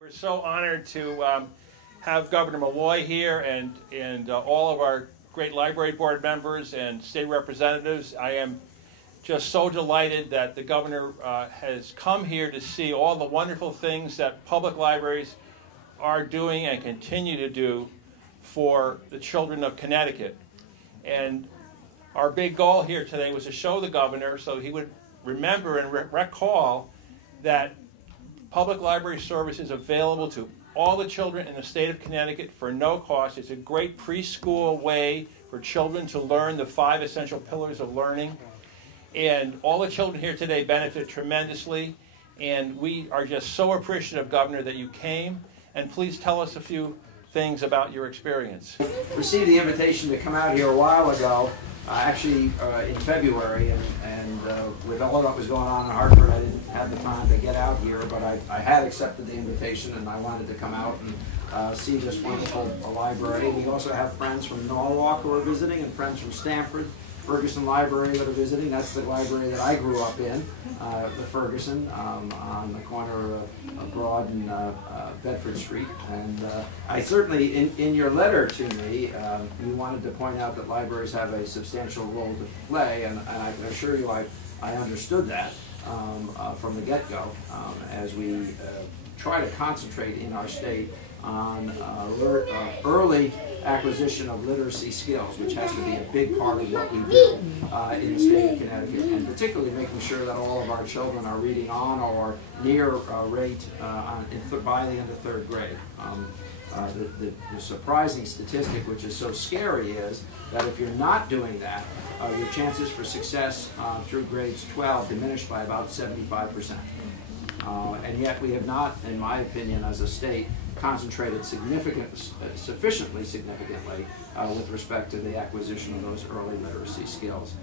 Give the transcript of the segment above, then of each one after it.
We're so honored to have Governor Malloy here and all of our great library board members and state representatives. I am just so delighted that the governor has come here to see all the wonderful things that public libraries are doing and continue to do for the children of Connecticut. And our big goal here today was to show the governor so he would remember and recall that public library service is available to all the children in the state of Connecticut for no cost. It's a great preschool way for children to learn the 5 essential pillars of learning. And all the children here today benefit tremendously. And we are just so appreciative, Governor, that you came. And please tell us a few things about your experience. Received the invitation to come out here a while ago, actually in February, and with all that was going on in Hartford, I didn't have the time to get out here, but I had accepted the invitation and I wanted to come out and see this wonderful library. We also have friends from Norwalk who are visiting and friends from Stamford, Ferguson Library that are visiting. That's the library that I grew up in, the Ferguson, on the corner of Broad and Bedford Street. And I certainly, in your letter to me, you wanted to point out that libraries have a substantial role to play, and I can assure you I understood that from the get-go as we try to concentrate in our state on early acquisition of literacy skills, which has to be a big part of what we do in the state of Connecticut, and particularly making sure that all of our children are reading on or near rate by the end of 3rd grade. The surprising statistic, which is so scary, is that if you're not doing that, your chances for success through grades 12 diminish by about 75%. And yet we have not, in my opinion, as a state, concentrated sufficiently significantly with respect to the acquisition of those early literacy skills.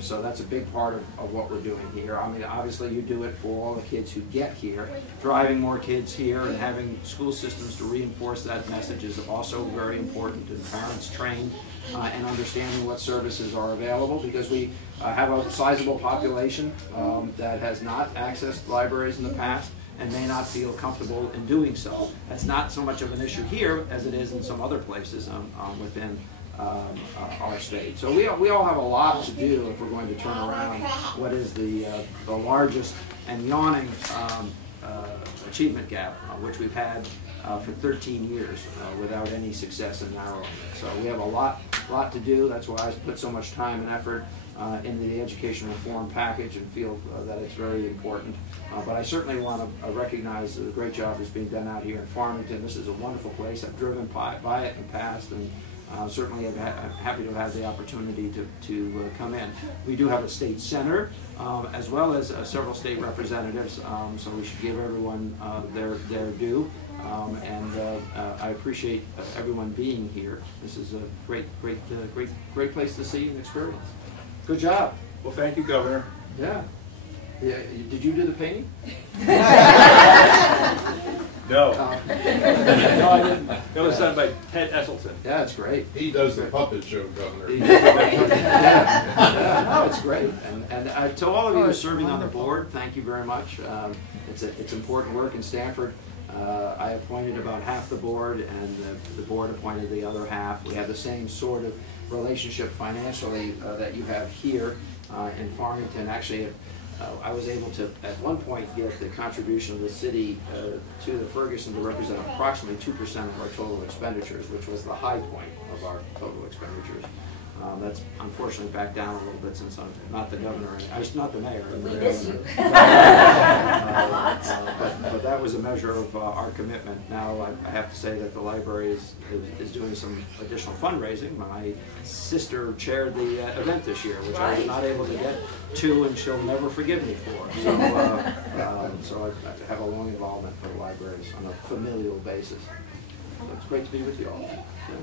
So that's a big part of what we're doing here. I mean, obviously you do it for all the kids who get here. Driving more kids here and having school systems to reinforce that message is also very important, and parents trained and understanding what services are available, because we have a sizable population that has not accessed libraries in the past and may not feel comfortable in doing so. That's not so much of an issue here as it is in some other places within our state. So we all have a lot to do if we're going to turn around what is the largest and yawning achievement gap, which we've had for 13 years without any success in narrowing it. So we have a lot to do. That's why I put so much time and effort into the education reform package and feel that it's very important. But I certainly want to recognize the great job that's being done out here in Farmington. This is a wonderful place. I've driven by it in the past, and certainly I'm happy to have the opportunity to come in. We do have a state senator as well as several state representatives, so we should give everyone their due. I appreciate everyone being here. This is a great place to see and experience. Good job. Well, thank you, Governor. Yeah. Did you do the painting? No. No, I didn't. That was done by Ted Esselton. Yeah, it's great. He does the puppet show, Governor. No, it's great. And to all of you who are serving on the board, thank you very much. It's important work in Stamford. I appointed about half the board, and the board appointed the other half. We have the same sort of relationship financially that you have here in Farmington. Actually, I was able to, at one point, get the contribution of the city to the Ferguson to represent approximately 2% of our total expenditures, which was the high point of our total expenditures. That's unfortunately back down a little bit since I'm not the governor, not the mayor. We miss you. But that was a measure of our commitment. Now I have to say that the library is doing some additional fundraising. My sister chaired the event this year, which I was not able to get to, and she'll never forgive me for. So I have a long involvement with libraries on a familial basis. So it's great to be with you all. Yeah.